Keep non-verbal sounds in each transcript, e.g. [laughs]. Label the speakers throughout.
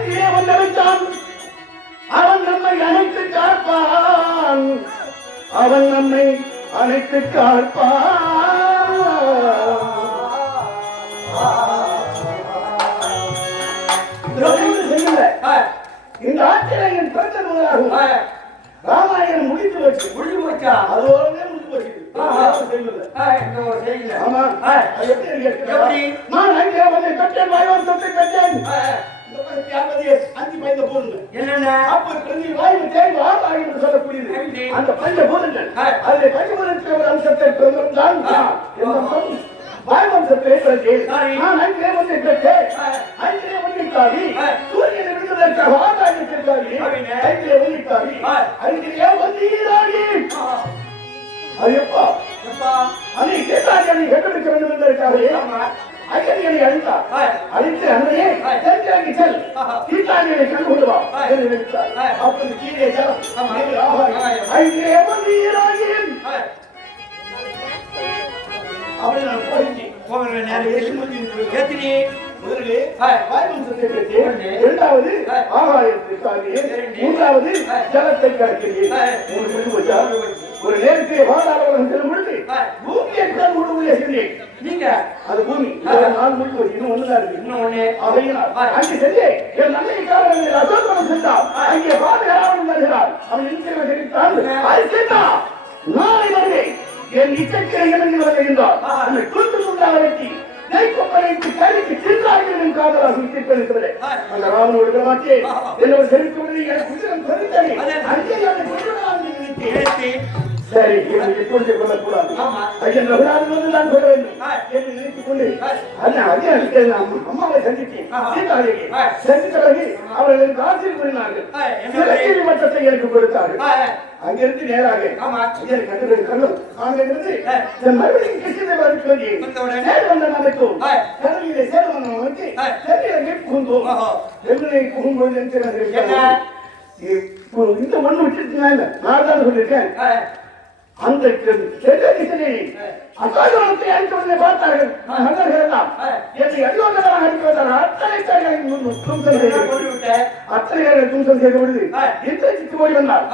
Speaker 1: ஊரில் அங்கே வந்து வைத்தான் அவன் நம்மை அணைத்து காப்பான். அவன் நம்மை அணைத்து காப்பான். இந்த ஆச்சரியம் பிறந்த நூலாகும் ராமாயணம் முடித்து வச்சு
Speaker 2: முடிஞ்சு போச்சா
Speaker 1: அதோடவே இருக்கு?
Speaker 2: எப்படி?
Speaker 1: நான் அங்கே வந்து கட்டேன் வாய்வாசத்தை கட்டேன்.
Speaker 2: ஆ,
Speaker 1: இந்த பக்கத்து யாருடைய அஞ்சு பயந்த போடுங்க
Speaker 2: என்னென்ன
Speaker 1: அப்ப பிறகு வாயில் தேய்வு ஆதாயம் என்று சொல்லக்கூடியது? அந்த பஞ்சபூதங்கள்
Speaker 2: ஆ.
Speaker 1: அதில் பஞ்சபூதத்தில் ஒரு அம்சத்தை. என் அம்சம் வாய்வம்சத்தை பிறகு. நான் வந்து வந்து தாவி
Speaker 2: ஆ.
Speaker 1: சூரியனை விடுவதற்காக ஆதாயத்தை தாவி
Speaker 2: சரிங்க.
Speaker 1: அங்கே வந்து தாவி
Speaker 2: ஆ.
Speaker 1: அங்கே வந்து ஈராகி
Speaker 2: ஆ,
Speaker 1: அது எப்பா
Speaker 2: எப்பா?
Speaker 1: அதை கேட்டாடி கண்டுபிடிக்க வேண்டும் என்பதற்காக அகதிகளை அழித்தார் அழித்து அன்றையே
Speaker 2: ஆ.
Speaker 1: தெற்காகி செல். சீட்டாடியை கண்டுகொள்வா
Speaker 2: ஆ.
Speaker 1: என்று நினைத்தார். அப்போது கீழே. ஆகாயம். அங்கே
Speaker 2: ஆ,
Speaker 1: அப்படி நான் போயிட்டேன்
Speaker 2: போகிற நேரத்தில் எத்தனை
Speaker 1: முதலிலே. வாய்வம்சத்தை பெற்று. இரண்டாவது. ஆகாயத்தை
Speaker 2: இரண்டு.
Speaker 1: மூன்றாவது. ஜலத்தை கடக்கிறேன் வச்சு. ஒரு நேரத்தில் வாதாளம் செல்லும் பொழுது. பூமியை தான் முடிவு சென்றேன்
Speaker 2: நீங்க
Speaker 1: அது பூமி. நாலு முடிவு வச்சு இன்னும் ஒண்ணுதான் இருக்கு.
Speaker 2: இன்னும் ஒண்ணு.
Speaker 1: அங்கே சென்று என் நன்மைக்காரர்கள் அசோகனம் சென்றார் அங்கே பாதுகாவலன் வருகிறார். அவன் இருக்கிற தெரிவித்தான் அது சென்றா நாளை வருவேன் என் இச்சைக்கிற இறங்கி வருகின்றார். அந்த குண்டு துண்டாக வெட்டி. அந்த மாட்டேன் செலுத்துவதை எனக்கு உதிரம் சரி எப்பொழுது கொள்ளக்கூடாது. வந்து நான் சொல்ல வேண்டும். என்று நினைத்துக் கொண்டு அம்மாவை சந்தித்தேன். சந்தித்த பிறகு அவர்கள் ஆசிரியர் கூறினார்கள் மட்டத்தை எனக்கு கொடுத்தார்கள். அங்கிருந்து நேராக கண்ணும் அங்கிருந்து மறுபடியும் கிருஷ்ணதேவருக்கு
Speaker 2: வந்தவுடனே?
Speaker 1: சேருவந்தன் அமைத்தோம். கடலிலே சேருவந்தன் அமைத்து புகுந்தோம் புகும்போது இந்த விட்டுருக்கீங்களா இல்ல நான் தான் சொல்லியிருக்கேன். அந்த செல்வகிசனை அசாதாரணத்தை அழித்தவர்களை பார்த்தார்கள். என்னை அடிவாங்களாக அடித்து வந்தார்கள். அத்தனை பேர்களை அத்தனை பேர்களை தும்சம் செய்த பொழுது
Speaker 2: ஆ.
Speaker 1: இந்திர சித்து ஓடி வந்தார்.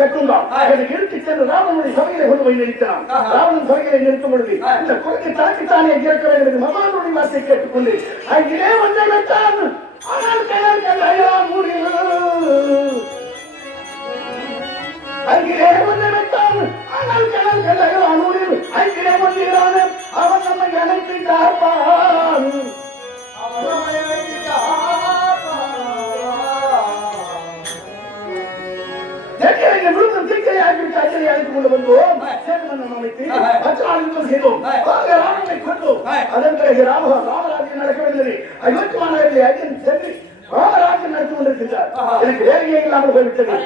Speaker 1: கட்டுண்டான்
Speaker 2: ஆ.
Speaker 1: என்னை இழுத்துச் சென்று ராவணனுடைய சபையிலே கொண்டு போய் நிறுத்தினான். ராவணன் சபையிலே நிறுத்தும் பொழுது. இந்த குழந்தை தனக்குத்தானே இறக்க வேண்டும் என்று மகானுடைய வார்த்தை கேட்டுக்கொண்டு அங்கே வந்து வைத்தான் ஆனால் கடல் கல்லையா முடியும் அங்கே வந்து வைத்தான் ஆனால் கடல் கல்லையோ அனுரில் அங்கே வந்தீரான அவன் நம்மை அழைத்து காப்பான் அதன் பிறகு ராம ராமராஜ்யம் நடக்க வேண்டியது. அயோத்தி மாநகரில் ஐயன் சென்று ராமராஜ்யம் நடத்தி கொண்டிருக்கிறார் எனக்கு வேலையே இல்லாமல் போய்விட்டது.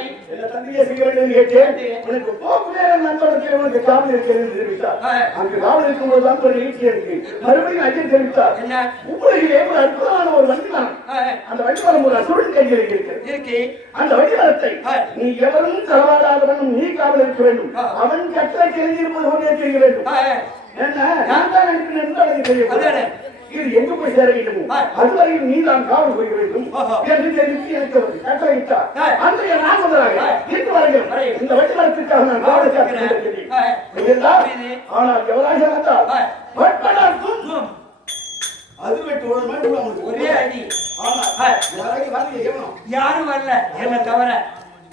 Speaker 1: என்று கேட்டேன் உனக்கு போக்கு நேரம் நண்பனத்தில் உனக்கு காவல் இருக்கிறது தெரிவித்தார். அங்கு காவல் ஒரு இருக்கு மறுபடியும் ஐயன் தெரிவித்தார் ஒரு அற்புதமான ஒரு வண்டிமரம் அந்த வண்டிமரம் ஒரு அசுரன் கையில்
Speaker 2: இருக்கு.
Speaker 1: அந்த வழிமரத்தை நீ எவரும் தரவாடாதவனும் நீ காவல் இருக்க வேண்டும் அவன் கட்டளை தெரிஞ்சிருப்பது கொண்டே தெரிய வேண்டும். என்ன? நான் தான் அனுப்பினேன் என்று அவனுக்கு தெரிய
Speaker 2: அதானே.
Speaker 1: இது எங்க போய் சேர வேண்டும். அதுவரையில் நீ தான் காவல் புரிய வேண்டும். என்று தெரிவித்து ஒரு கட்டளையிட்டார். அன்றைய நான் முதலாக. இன்று வரையில்
Speaker 2: வரை.
Speaker 1: இந்த வழிமரத்திற்காக நான் காவலை? புரியுது. ஆனால் எவராக வந்தால்
Speaker 2: ஆ.
Speaker 1: பட்படாக்கும்
Speaker 2: ம்,
Speaker 1: அது வெட்டு ஒரு கூட அவனுக்கு
Speaker 2: ஒரே அடி.
Speaker 1: ஆனால் யாராவது வரலையே எவனும்?
Speaker 2: யாரும் வரல. என்ன தவிர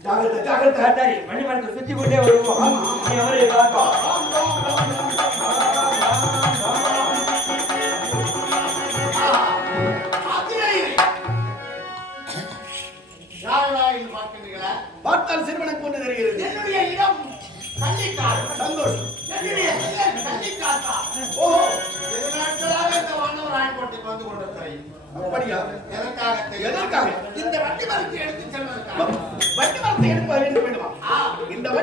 Speaker 1: ஜாகிரதை ஜாகிரதை
Speaker 2: சுத்தி கொண்டே வருவோம். நீ அவரை பார்ப்போம்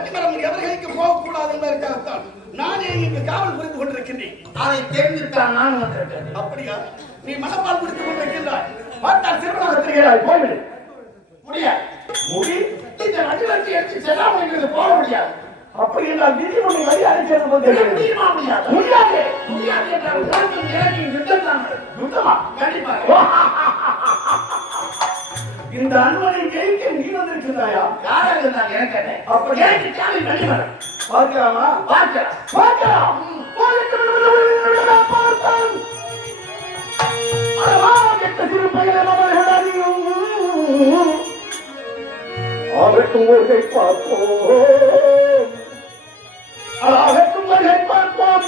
Speaker 3: இந்த வண்டி
Speaker 1: மரம் எவர்களுக்கு போகக்கூடாது என்பதற்காகத்தான் நானே இங்கு காவல் புரிந்து கொண்டிருக்கின்றேன்
Speaker 3: அதை தெரிஞ்சுத்தான் நான் வந்திருக்கிறேன்.
Speaker 1: அப்படியா நீ மனப்பால் பிடித்துக் கொண்டிருக்கின்றாய் பார்த்தால் சிறுவனாக தெரிகிறாய் போய்விடு
Speaker 3: முடியாது.
Speaker 1: முடி
Speaker 3: இந்த மரத்தை எடுத்து செல்லாமல் எங்களுக்கு போக முடியாது.
Speaker 1: அப்படி என்றால் விதி ஒன்றை வழி அழைக்கிறது
Speaker 3: முடியாது?
Speaker 1: முடியாது
Speaker 3: முடியாது என்றால் இறங்கி யுத்தம் தான்.
Speaker 1: யுத்தமா
Speaker 3: கண்டிப்பாக. [laughs]
Speaker 1: இந்த அன்பனை ஜெயிக்க நீ வந்திருக்கிறாயா
Speaker 3: யாராக இருந்தாலும் எனக்கு எனக்கு
Speaker 1: பார்க்கலாமா?
Speaker 3: பார்க்கலாம்.
Speaker 1: பார்க்கலாம். பார்த்தான். ஆகட்டும் பார்ப்போம் அதாகட்டும் பார்ப்போம்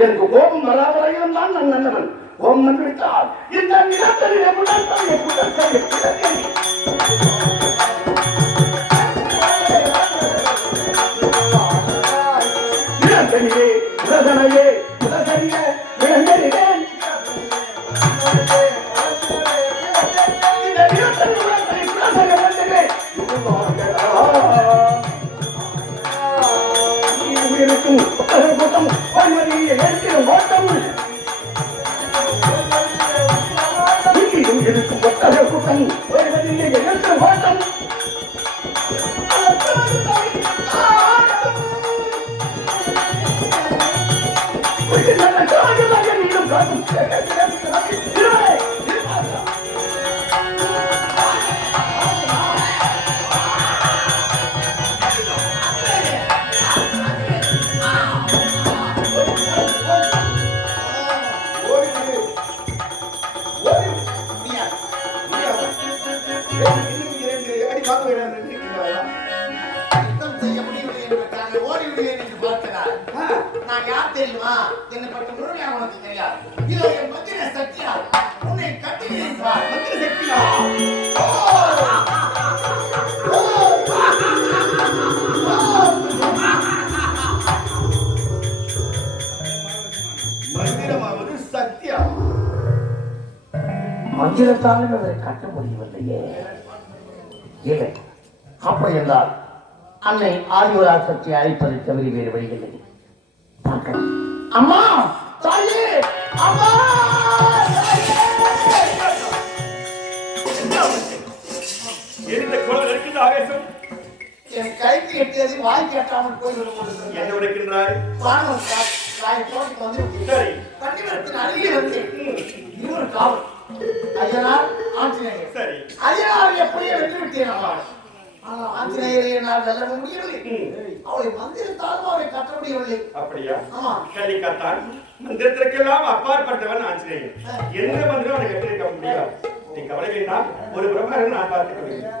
Speaker 1: எனக்கு கோபம் வராவரையும் தான் நான் நல்லவன். கோபம் வந்து விட்டால் இந்த நிலத்தறிய
Speaker 3: யுத்தம் செய்ய முடியவில்லை என்பதற்காக ஓடிவிடுவேன் என்று பார்க்கிறார். நான் யார் தெரியுமா என்னை பற்றி முழுமையாக உனக்கு தெரியாது இதோ என் மந்திர சக்தியா உன்னை கட்டி மந்திர சக்தியா மந்திரத்தாலும் அதை கட்ட முடியவில்லையே. இல்லை. அப்படி என்றால் அன்னை ஆயுரா சக்தி அழைப்பதை தவிர வேறு வழியில்லை பார்க்கலாம். அம்மா! தாயே! அம்மா!
Speaker 2: எரிந்த குரல் இருக்கின்ற ஆவேசம்?
Speaker 3: என் கைக்கு எட்டியது வாய் கேட்டாமல் போய்விடும் பொழுது
Speaker 2: என்ன உடைக்கின்றாய்
Speaker 3: வானம் வாய் போட்டு வந்து
Speaker 2: சரி.
Speaker 3: பண்டிமரத்தின் அருகில் வந்து இருவர் காவல். ஐயனார் ஆஞ்சநேயர்.
Speaker 2: சரி.
Speaker 3: ஐயனார் எப்படியே வென்று விட்டேன் ஆனால் ஆஞ்சநேயரை என்னால் வெல்ல முடியவில்லை. அவளை மந்திரத்தாலும் அவரை கட்ட முடியவில்லை.
Speaker 2: அப்படியா?
Speaker 3: ஆமா.
Speaker 2: கலிக்கத்தான் மந்திரத்திற்கெல்லாம் அப்பாற்பட்டவன் ஆஞ்சநேயன் எந்த மந்திரம் அவனை கட்டிருக்க முடியாது நீ கவலை வேண்டாம். ஒரு பிரம்மரன் நான் பார்த்துக் கொள்கிறேன்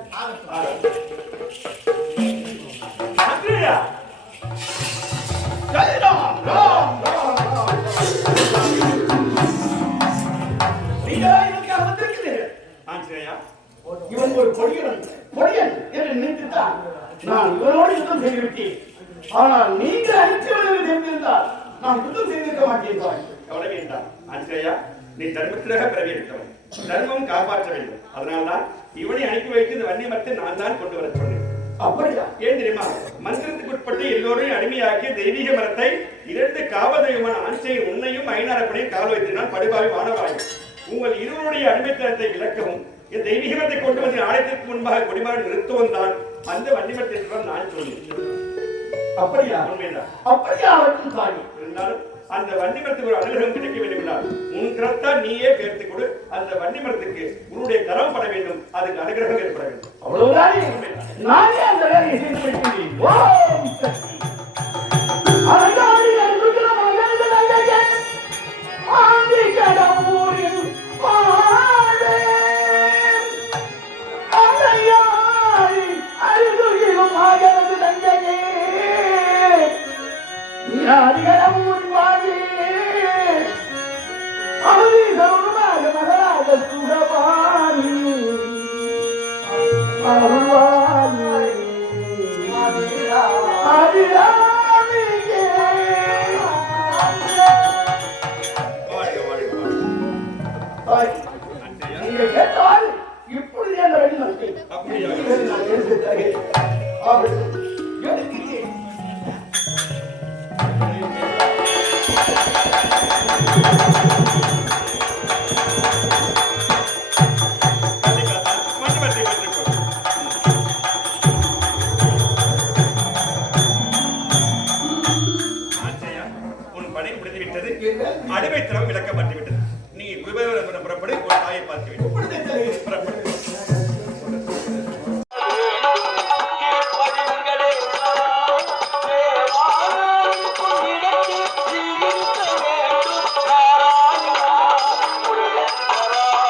Speaker 2: ஆஞ்சநேயா
Speaker 1: இவன் ஒரு பொடியன் பொடியன் என்று நினைத்துத்தான் நான் இவனோடு யுத்தம் செய்துவிட்டேன். ஆனால் நீங்கள் அழித்தவர்கள் தெரிந்திருந்தால் நான் யுத்தம் செய்திருக்க மாட்டேன்.
Speaker 2: கவலை வேண்டாம். ஆஞ்சநேயா நீ தர்மத்திலாக பிறவி எடுத்தவன். தர்மம் காப்பாற்ற வேண்டும். அதனால்தான் இவனை அனுப்பி வைத்து இந்த வன்னியமத்தை நான் தான் கொண்டு வர சொன்னேன்.
Speaker 1: அப்படியா?
Speaker 2: ஏன் தெரியுமா? மந்திரத்துக்கு உட்பட்டு எல்லோரையும் அடிமையாக்கிய தெய்வீக மரத்தை இரண்டு காவதெய்வமான ஆஞ்சையும் உன்னையும் ஐநாரப்பனையும் காவல் வைத்திருந்தால் படுபாவி மாணவராயும் உங்கள் இருவருடைய அடிமைத்தனத்தை விளக்கவும் இந்த தெய்வீக மரத்தை கொண்டு வந்து ஆலயத்திற்கு முன்பாக கொடிமாறு நிறுத்துவன் தான் அந்த வன்னிமரத்திற்கு நான் சொன்னேன்
Speaker 1: அப்படியா?
Speaker 2: உண்மைதான்.
Speaker 1: அப்படியா அவற்றும் தாய்?
Speaker 2: இருந்தாலும் அந்த வன்னிமரத்துக்கு ஒரு அனுகிரகம் கிடைக்க வேண்டும் என்றால் உன் கரத்தா நீயே பெயர்த்து கொடு அந்த வன்னிமரத்துக்கு உன்னுடைய கரம் பட வேண்டும் அதுக்கு அனுகிரகம் ஏற்பட வேண்டும்.
Speaker 1: அவ்வளவுதானே? நானே அந்த வேலையை செய்து
Speaker 2: அடிமைத்தனம் விளக்கப்பட்டுவிட்டது